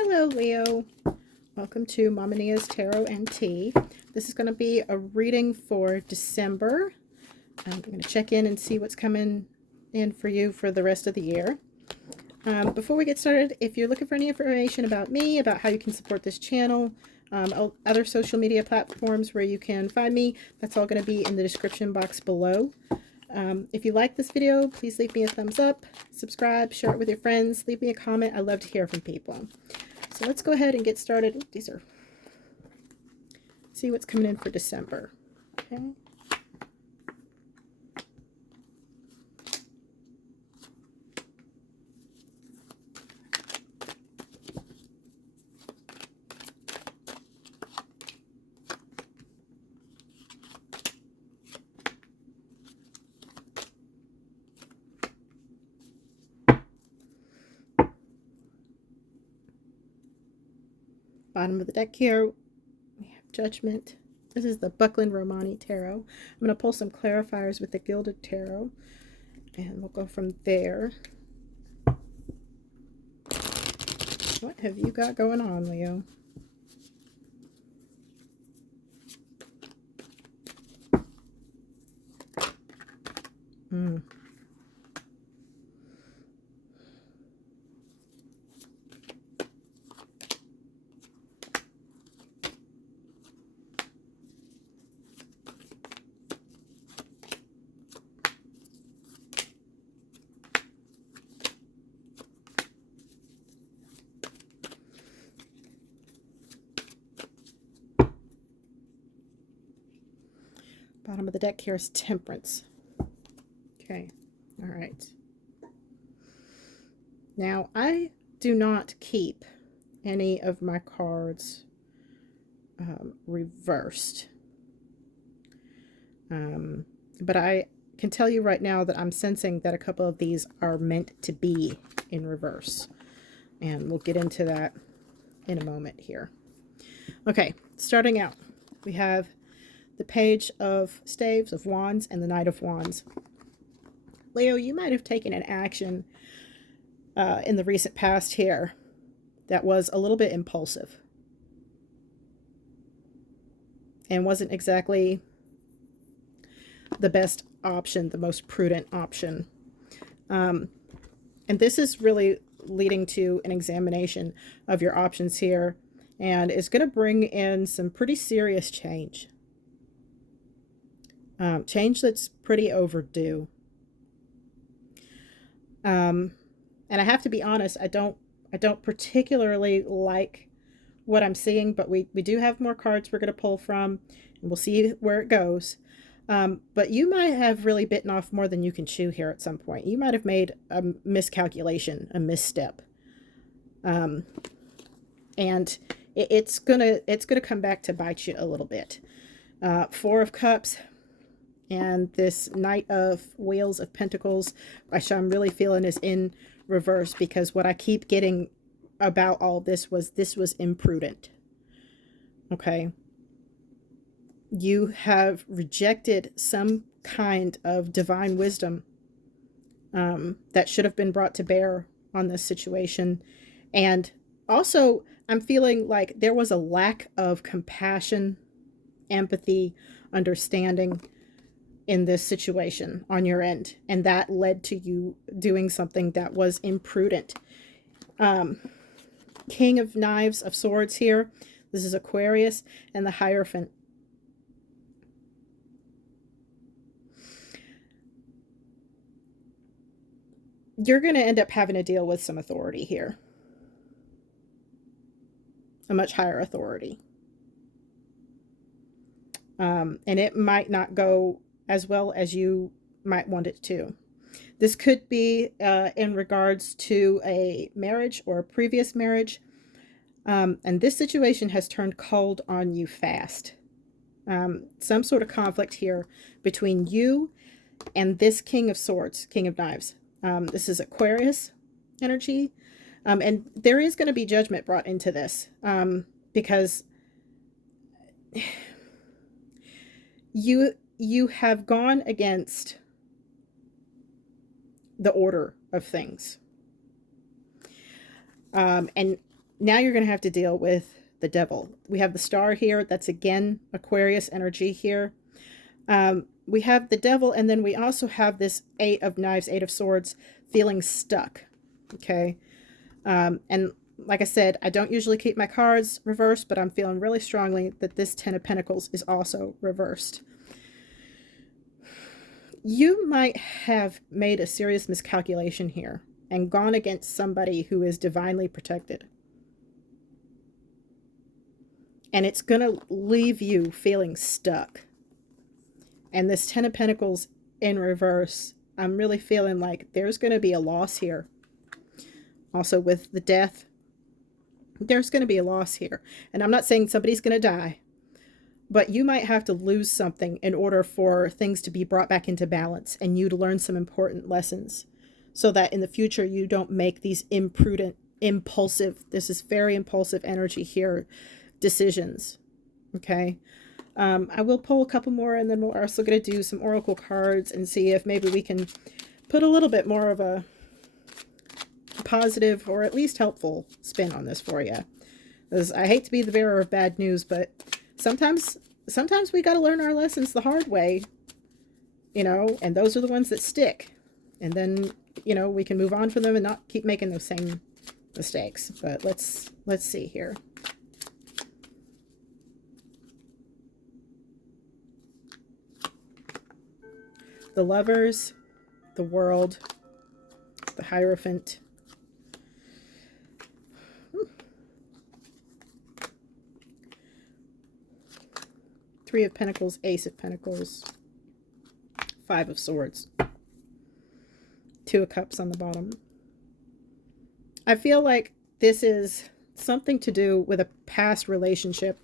Hello, Leo. Welcome to Mama Nia's Tarot and Tea. This is going to be a reading for December. I'm going to check in and see what's coming in for you for the rest of the year. Before we get started, if you're looking for any information about me, about how you can support this channel, other social media platforms where you can find me, that's all going to be in the description box below. If you like this video, please leave me a thumbs up, subscribe, share it with your friends, leave me a comment. I love to hear from people. So let's go ahead and get started. Ooh, these are, see what's coming in for December. Okay. Bottom of the deck here, we have Judgment. This is the Buckland Romani Tarot. I'm going to pull some clarifiers with the Gilded Tarot, and we'll go from there. What have you got going on, Leo? Bottom of the deck here is Temperance. Okay, all right. Now, I do not keep any of my cards reversed. But I can tell you right now that I'm sensing that a couple of these are meant to be in reverse. And we'll get into that in a moment here. Okay, starting out, we have the Page of Staves, of Wands, and the Knight of Wands. Leo, you might have taken an action in the recent past here that was a little bit impulsive and wasn't exactly the best option, the most prudent option. And this is really leading to an examination of your options here, and it's going to bring in some pretty serious change. Change that's pretty overdue. And I have to be honest, I don't particularly like what I'm seeing, but we do have more cards we're going to pull from, and we'll see where it goes. But you might have really bitten off more than you can chew here at some point. You might have made a miscalculation, a misstep. And it's gonna come back to bite you a little bit. Four of Cups and this Knight of Wheels of Pentacles, which I'm really feeling is in reverse, because what I keep getting about all this was imprudent. Okay. You have rejected some kind of divine wisdom that should have been brought to bear on this situation. And also, I'm feeling like there was a lack of compassion, empathy, understanding in this situation on your end, and that led to you doing something that was imprudent. King of Knives of Swords here. This is Aquarius, and the Hierophant. You're going to end up having to deal with some authority here. A much higher authority. And it might not go as well as you might want it to. This could be in regards to a marriage or a previous marriage. And this situation has turned cold on you fast. Some sort of conflict here between you and this King of Swords, King of Knives. This is Aquarius energy. And there is going to be judgment brought into this because you have gone against the order of things. And Now you're going to have to deal with the devil. We have the star here. That's again Aquarius energy here. We have the devil, and then we also have this 8 of Knives, 8 of Swords, feeling stuck. Okay. And like I said, I don't usually keep my cards reversed, but I'm feeling really strongly that this 10 of Pentacles is also reversed. You might have made a serious miscalculation here and gone against somebody who is divinely protected. And it's going to leave you feeling stuck. And this 10 of Pentacles in reverse, I'm really feeling like there's going to be a loss here. Also with the death, there's going to be a loss here. And I'm not saying somebody's going to die, but you might have to lose something in order for things to be brought back into balance and you to learn some important lessons so that in the future you don't make these imprudent, impulsive, this is very impulsive energy here, decisions. Okay. I will pull a couple more, and then we're also going to do some oracle cards and see if maybe we can put a little bit more of a positive or at least helpful spin on this for you. Because I hate to be the bearer of bad news, but sometimes we got to learn our lessons the hard way, you know, and those are the ones that stick. And then, you know, we can move on from them and not keep making those same mistakes. But let's see here. The Lovers, the World, the Hierophant. Three of Pentacles, Ace of Pentacles, 5 of Swords, 2 of Cups on the bottom. I feel like this is something to do with a past relationship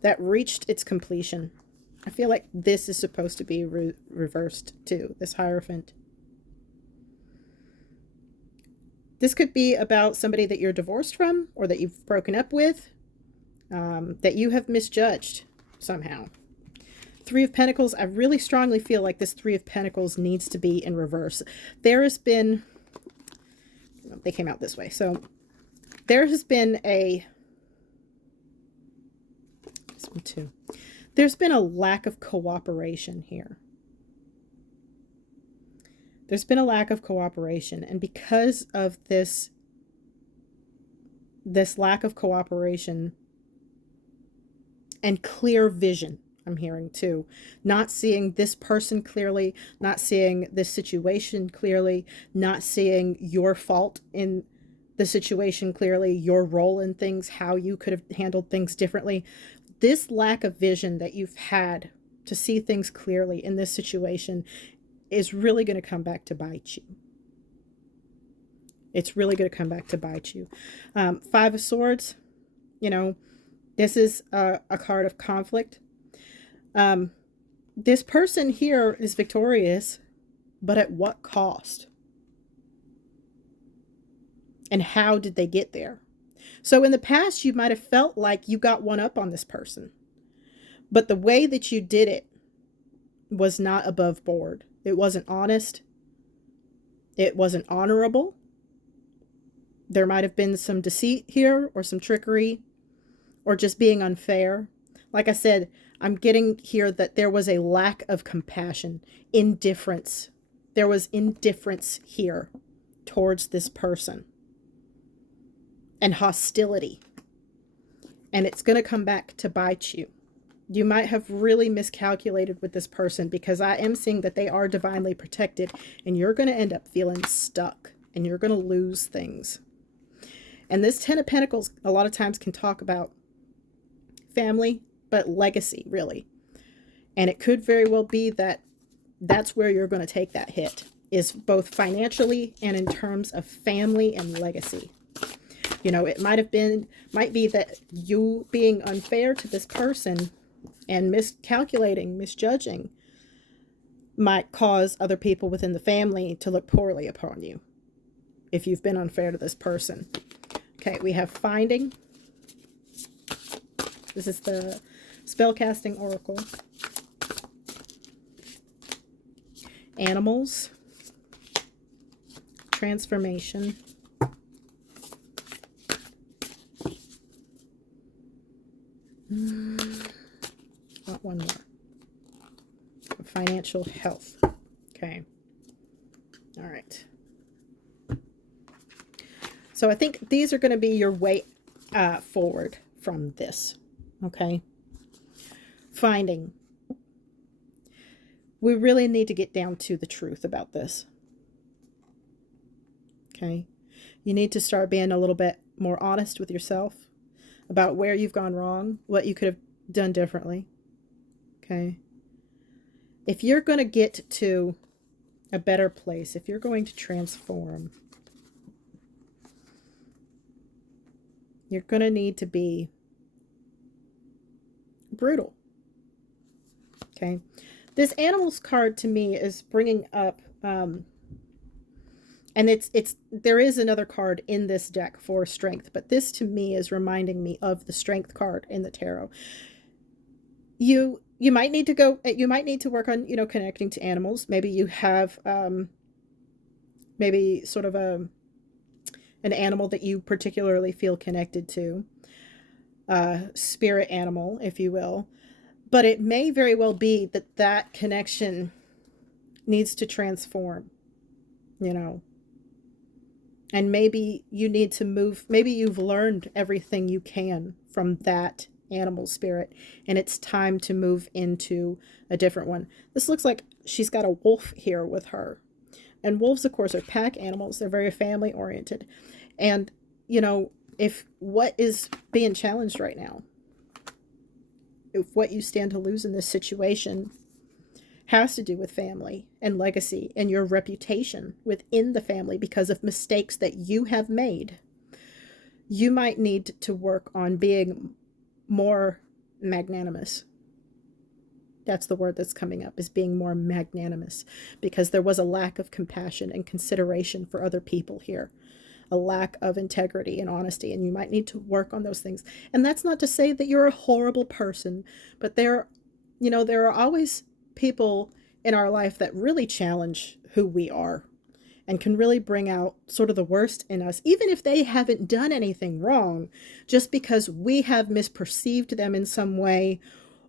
that reached its completion. I feel like this is supposed to be reversed too, this Hierophant. This could be about somebody that you're divorced from or that you've broken up with, that you have misjudged somehow. 3 of Pentacles, I really strongly feel like this 3 of Pentacles needs to be in reverse. There has been, they came out this way, so there has been a, this one too. There's been a lack of cooperation here. There's been a lack of cooperation. And because of this lack of cooperation and clear vision, I'm hearing too, not seeing this person clearly, not seeing this situation clearly, not seeing your fault in the situation clearly, your role in things, how you could have handled things differently. This lack of vision that you've had to see things clearly in this situation is really going to come back to bite you. It's really going to come back to bite you. 5 of Swords, you know, this is a card of conflict. This person here is victorious, but at what cost? And how did they get there? So in the past, you might have felt like you got one up on this person, but the way that you did it was not above board. It wasn't honest. It wasn't honorable. There might have been some deceit here or some trickery or just being unfair. Like I said, I'm getting here that there was a lack of compassion, indifference. There was indifference here towards this person. And hostility. And it's going to come back to bite you. You might have really miscalculated with this person because I am seeing that they are divinely protected and you're going to end up feeling stuck and you're going to lose things. And this 10 of Pentacles a lot of times can talk about family, but legacy really. And it could very well be that that's where you're going to take that hit, is both financially and in terms of family and legacy. You know, it might be that you being unfair to this person and miscalculating, misjudging might cause other people within the family to look poorly upon you if you've been unfair to this person. Okay, we have Finding. This is the Spellcasting Oracle. Animals. Transformation. one more. Financial health. Okay. All right. So I think these are going to be your way forward from this. Okay. Finding. We really need to get down to the truth about this. Okay. You need to start being a little bit more honest with yourself about where you've gone wrong, what you could have done differently. Okay. If you're going to get to a better place, if you're going to transform, you're going to need to be brutal. Okay. This animals card to me is bringing up, and there is another card in this deck for strength, but this to me is reminding me of the strength card in the tarot. You might need to work on, connecting to animals. Maybe you have, maybe sort of an animal that you particularly feel connected to, spirit animal, if you will. But it may very well be that connection needs to transform, and maybe you need to move. Maybe you've learned everything you can from that animal spirit, and it's time to move into a different one. This looks like she's got a wolf here with her. And wolves, of course, are pack animals. They're very family oriented. And, if what is being challenged right now, if what you stand to lose in this situation has to do with family and legacy and your reputation within the family because of mistakes that you have made, you might need to work on being more magnanimous. That's the word that's coming up, is being more magnanimous, because there was a lack of compassion and consideration for other people here, a lack of integrity and honesty, and you might need to work on those things. And that's not to say that you're a horrible person, but there are always people in our life that really challenge who we are and can really bring out sort of the worst in us, even if they haven't done anything wrong, just because we have misperceived them in some way,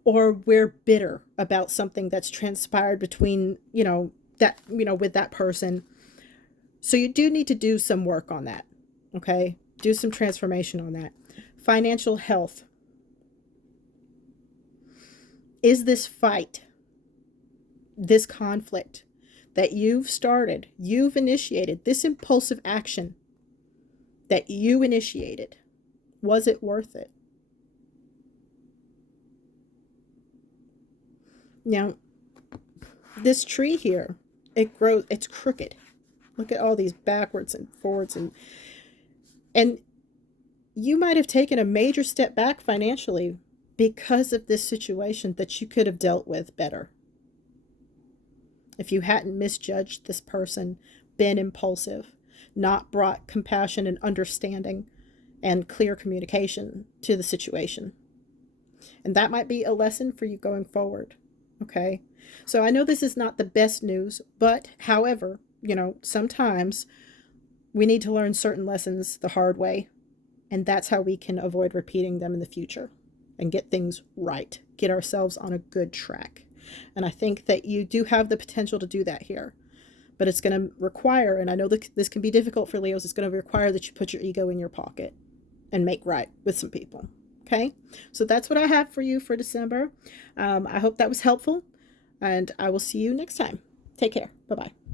or we're bitter about something that's transpired between, with that person. So you do need to do some work on that. Okay. Do some transformation on that. Financial health. Is this fight, this conflict that you've started, you've initiated, this impulsive action that you initiated, was it worth it? Now, this tree here, it's crooked. Look at all these backwards and forwards, and you might have taken a major step back financially because of this situation that you could have dealt with better. If you hadn't misjudged this person, been impulsive, not brought compassion and understanding and clear communication to the situation. And that might be a lesson for you going forward. Okay. So I know this is not the best news, but however, sometimes we need to learn certain lessons the hard way. And that's how we can avoid repeating them in the future and get things right, get ourselves on a good track. And I think that you do have the potential to do that here. But it's going to require, and I know that this can be difficult for Leos, it's going to require that you put your ego in your pocket and make right with some people. Okay, so that's what I have for you for December. I hope that was helpful, and I will see you next time. Take care. Bye-bye.